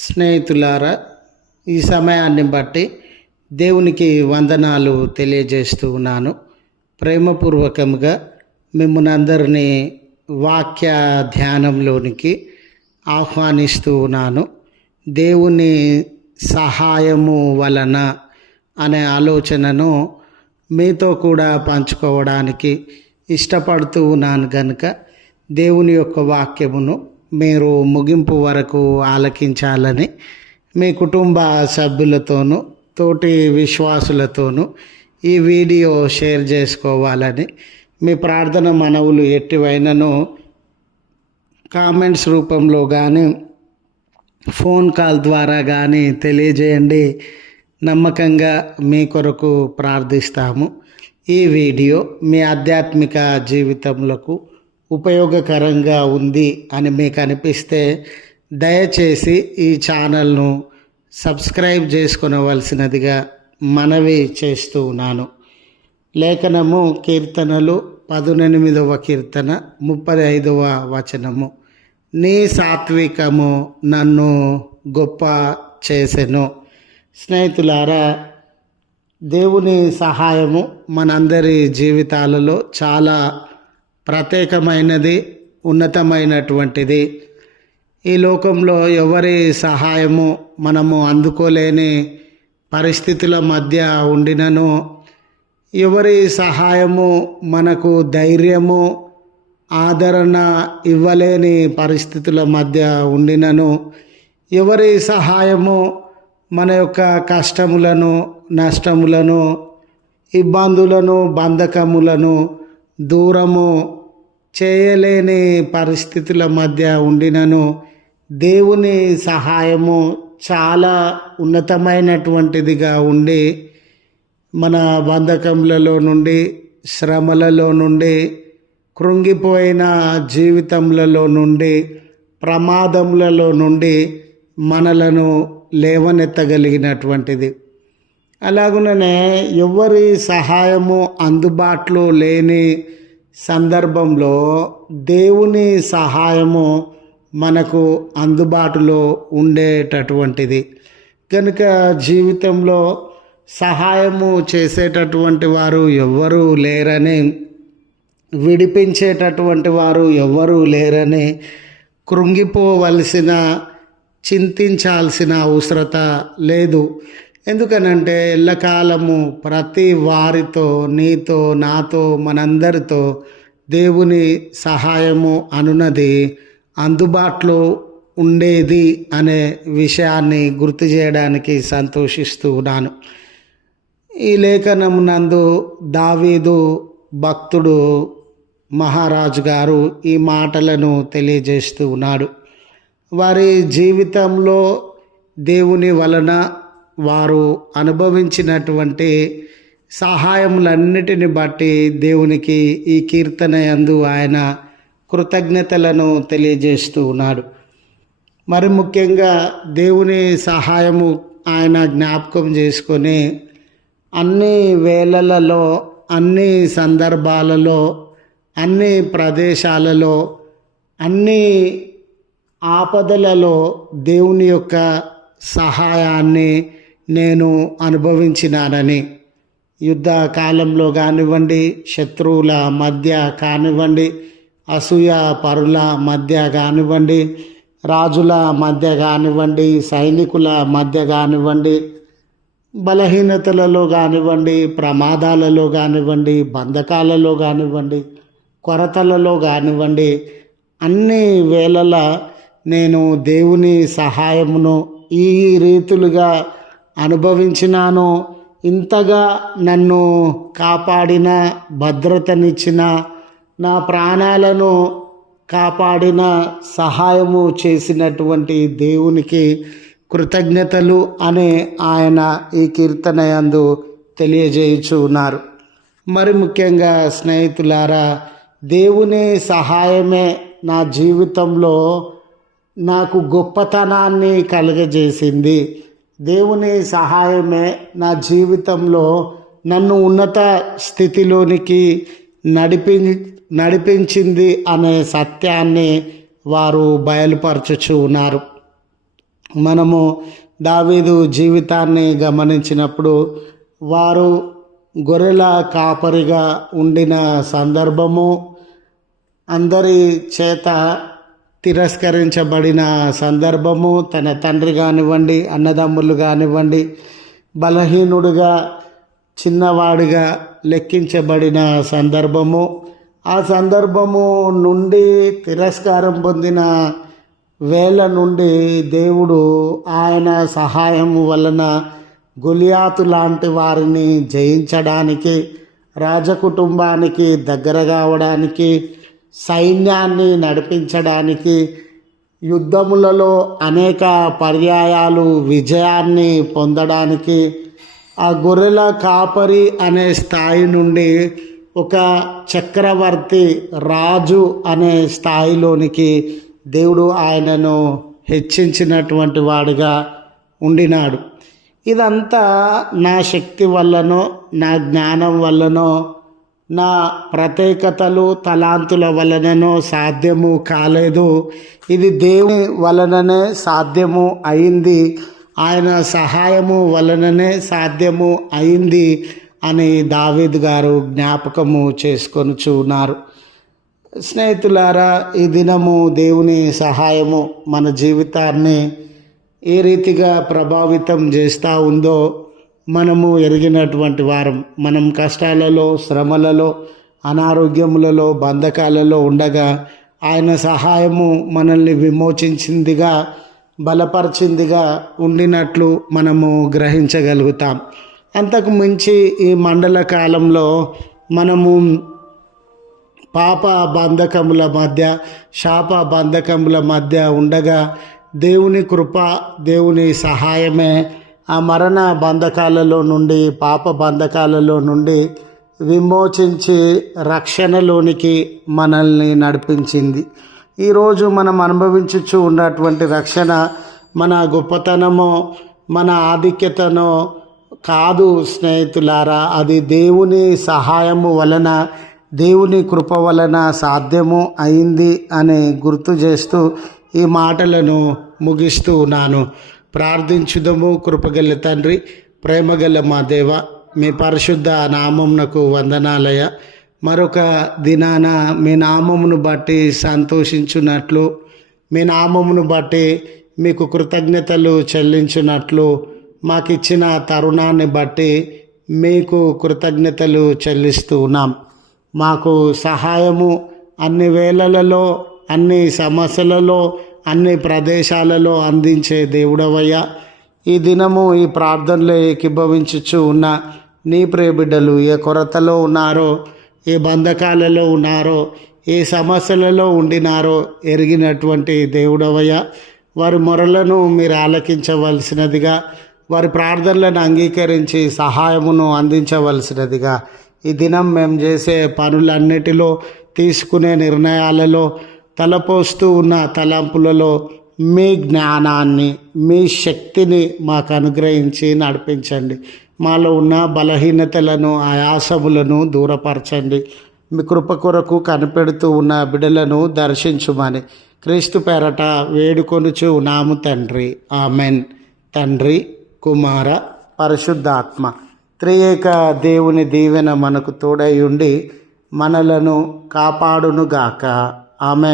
స్నేహితులారా, ఈ సమయాన్ని బట్టి దేవునికి వందనాలు తెలియజేస్తూ ఉన్నాను. ప్రేమపూర్వకంగా మిమ్మల్ని అందరినీ వాక్య ధ్యానంలోనికి ఆహ్వానిస్తూ ఉన్నాను. దేవుని సహాయము వలన అనే ఆలోచనను మీతో కూడా పంచుకోవడానికి ఇష్టపడుతూ ఉన్నాను కనుక దేవుని యొక్క వాక్యమును మీరు ముగింపు వరకు ఆలకించాలని మీ కుటుంబ సభ్యులతోనూ తోటి విశ్వాసులతోనూ ఈ వీడియో షేర్ చేసుకోవాలని మీ ప్రార్థన మనవులు ఎట్టివైనను కామెంట్స్ రూపంలో కానీ ఫోన్ కాల్ ద్వారా కానీ తెలియజేయండి. నమ్మకంగా మీ కొరకు ప్రార్థిస్తాము. ఈ వీడియో మీ ఆధ్యాత్మిక జీవితంలో ఉపయోగకరంగా ఉంది అని మీకు అనిపిస్తే దయచేసి ఈ ఛానల్ను సబ్స్క్రైబ్ చేసుకొనవలసినదిగా మనవి చేస్తూ ఉన్నాను. లేఖనము కీర్తనలు 18వ కీర్తన 35వ వచనము. నీ సాత్వికము నన్ను గొప్ప చేసెను. స్నేహితులారా, దేవుని సహాయము మనందరి జీవితాలలో చాలా ప్రత్యేకమైనది, ఉన్నతమైనటువంటిది. ఈ లోకంలో ఎవరి సహాయము మనము అందుకోలేని పరిస్థితుల మధ్య ఉండినను, ఎవరి సహాయము మనకు ధైర్యము, ఆదరణ ఇవ్వలేని పరిస్థితుల మధ్య ఉండినను, ఎవరి సహాయము మన యొక్క కష్టములను, నష్టములను, ఇబ్బందులను, బంధకములను దూరము చేయలేని పరిస్థితుల మధ్య ఉండినను, దేవుని సహాయము చాలా ఉన్నతమైనటువంటిదిగా ఉండి మన బంధకములలో నుండి, శ్రమలలో నుండి, కృంగిపోయిన జీవితములలో నుండి, ప్రమాదములలో నుండి మనలను లేవనెత్తగలిగినటువంటిది. అలాగుననే ఎవరి సహాయము అందుబాటులో లేని సందర్భంలో దేవుని సహాయము మనకు అందుబాటులో ఉండేటటువంటిది. కనుక జీవితంలో సహాయము చేసేటటువంటి వారు ఎవ్వరూ లేరని, విడిపించేటటువంటి వారు ఎవ్వరూ లేరని కృంగిపోవలసిన, చింతించాల్సిన అవసరత లేదు. ఎందుకనంటే ఎల్లకాలము ప్రతి వారితో, నీతో, నాతో, మనందరితో దేవుని సహాయము అనున్నది అందుబాటులో ఉండేది అనే విషయాన్ని గుర్తు చేయడానికి సంతోషిస్తూ ఉన్నాను. ఈ లేఖనం నందు దావీదు భక్తుడు మహారాజు గారు ఈ మాటలను తెలియజేస్తూ ఉన్నాడు. వారి జీవితంలో దేవుని వలన వారు అనుభవించినటువంటి సహాయములన్నిటిని బట్టి దేవునికి ఈ కీర్తన యందు ఆయన కృతజ్ఞతలను తెలియజేస్తూ ఉన్నాడు. మరి ముఖ్యంగా దేవుని సహాయము ఆయన జ్ఞాపకం చేసుకొని అన్ని వేళలలో, అన్ని సందర్భాలలో, అన్ని ప్రదేశాలలో, అన్ని ఆపదలలో దేవుని యొక్క సహాయాన్ని నేను అనుభవించినానని, యుద్ధ కాలంలో కానివ్వండి, శత్రువుల మధ్య కానివ్వండి, అసూయ పరుల మధ్య కానివ్వండి, రాజుల మధ్య కానివ్వండి, సైనికుల మధ్య కానివ్వండి, బలహీనతలలో కానివ్వండి, ప్రమాదాలలో కానివ్వండి, బంధకాలలో కానివ్వండి, కొరతలలో కానివ్వండి, అన్ని వేళల నేను దేవుని సహాయమును ఈ రీతులుగా అనుభవించినాను. ఇంతగా నన్ను కాపాడిన, భద్రతనిచ్చిన, నా ప్రాణాలను కాపాడిన, సహాయము చేసినటువంటి దేవునికి కృతజ్ఞతలు అని ఆయన ఈ కీర్తన యందు తెలియజేయుచు ఉన్నారు. మరి ముఖ్యంగా స్నేహితులారా, దేవుని సహాయమే నా జీవితంలో నాకు గొప్పతనాన్ని కలుగజేసింది. దేవుని సహాయమే నా జీవితంలో నన్ను ఉన్నత స్థితిలోనికి నడిపించింది అనే సత్యాన్ని వారు బయలుపరచుచు ఉన్నారు. మనము దావీదు జీవితాన్ని గమనించినప్పుడు వారు గొర్రెల కాపరిగా ఉండిన సందర్భము, అందరి చేత తిరస్కరించబడిన సందర్భము, తన తండ్రి కానివ్వండి, అన్నదమ్ములు కానివ్వండి, బలహీనుడుగా చిన్నవాడిగా లెక్కించబడిన సందర్భము, ఆ సందర్భము నుండి తిరస్కారం పొందిన వేళ నుండి దేవుడు ఆయన సహాయం వలన గొలియాతు లాంటి వారిని జయించడానికి, రాజకుటుంబానికి దగ్గర కావడానికి, సైన్యాన్ని నడిపించడానికి, యుద్ధములలో అనేక పర్యాయాలు విజయాన్ని పొందడానికి, ఆ గొర్రెల కాపరి అనే స్థాయి నుండి ఒక చక్రవర్తి, రాజు అనే స్థాయిలోనికి దేవుడు ఆయనను హెచ్చించినటువంటి వాడిగా ఉండినాడు. ఇదంతా నా శక్తి వల్లనో, నా జ్ఞానం వల్లనో, నా ప్రత్యేకతలు తలాంతుల వలననో సాధ్యము కాలేదు. ఇది దేవుని వలననే సాధ్యము అయింది, ఆయన సహాయము వలననే సాధ్యము అయింది అని దావీదు గారు జ్ఞాపకము చేసుకొనుచున్నారు. స్నేహితులారా, ఈ దినము దేవుని సహాయము మన జీవితాన్ని ఏ రీతిగా ప్రభావితం చేస్తూ ఉందో మనము ఎరిగినటువంటి వారం. మనం కష్టాలలో, శ్రమలలో, అనారోగ్యములలో, బంధకాలలో ఉండగా ఆయన సహాయము మనల్ని విమోచించిందిగా, బలపరిచిందిగా ఉండినట్లు మనము గ్రహించగలుగుతాం. అంతకు మించి ఈ మండల కాలంలో మనము పాప బంధకముల మధ్య, శాప బంధకముల మధ్య ఉండగా దేవుని కృప, దేవుని సహాయమే ఆ మరణ బంధకాలలో నుండి, పాప బంధకాలలో నుండి విమోచించి రక్షణలోనికి మనల్ని నడిపించింది. ఈరోజు మనం అనుభవించుచు ఉన్నటువంటి రక్షణ మన గొప్పతనమో, మన ఆధిక్యతనో కాదు స్నేహితులారా. అది దేవుని సహాయము వలన, దేవుని కృప వలన సాధ్యము అయింది అని గుర్తు చేస్తూ ఈ మాటలను ముగిస్తూ ఉన్నాను. ప్రార్థించుదము. కృపగల తండ్రి, ప్రేమగల మా దేవ, మీ పరిశుద్ధ నామమునకు వందనాలయ. మరొక దినాన మీ నామమును బట్టి సంతోషించున్నట్లు, మీ నామమును బట్టి మీకు కృతజ్ఞతలు చెల్లించున్నట్లు, మాకిచ్చిన తరుణాన్ని బట్టి మీకు కృతజ్ఞతలు చెల్లిస్తూ ఉన్నాం. మాకు సహాయము అన్ని వేళలలో, అన్ని సమస్యలలో, అన్ని ప్రదేశాలలో అందించే దేవుడవయ్యా. ఈ దినము ఈ ప్రార్థనలో ఏకీభవించుచు ఉన్న నీ ప్రియబిడ్డలు ఏ కొరతలో ఉన్నారో, ఏ బంధకాలలో ఉన్నారో, ఏ సమస్యలలో ఉండినారో ఎరిగినటువంటి దేవుడవయ్యా. వారి మొరలను మీరు ఆలకించవలసినదిగా, వారి ప్రార్థనలను అంగీకరించి సహాయమును అందించవలసినదిగా, ఈ దినం మేము చేసే పనులన్నిటిలో, తీసుకునే నిర్ణయాలలో, తలపోస్తూ ఉన్న తలంపులలో మీ జ్ఞానాన్ని, మీ శక్తిని మాకు అనుగ్రహించి నడిపించండి. మాలో ఉన్న బలహీనతలను, ఆయాసములను దూరపరచండి. మీ కృప కొరకు కనిపెడుతూ ఉన్న బిడ్డలను దర్శించుమని క్రీస్తు పేరట వేడుకొనుచు ఉన్నాము తండ్రి. ఆమెన్. తండ్రి, కుమార, పరిశుద్ధాత్మ త్రియేక దేవుని దీవెన మనకు తోడై ఉండి మనలను కాపాడునుగాక. ఆమెన్.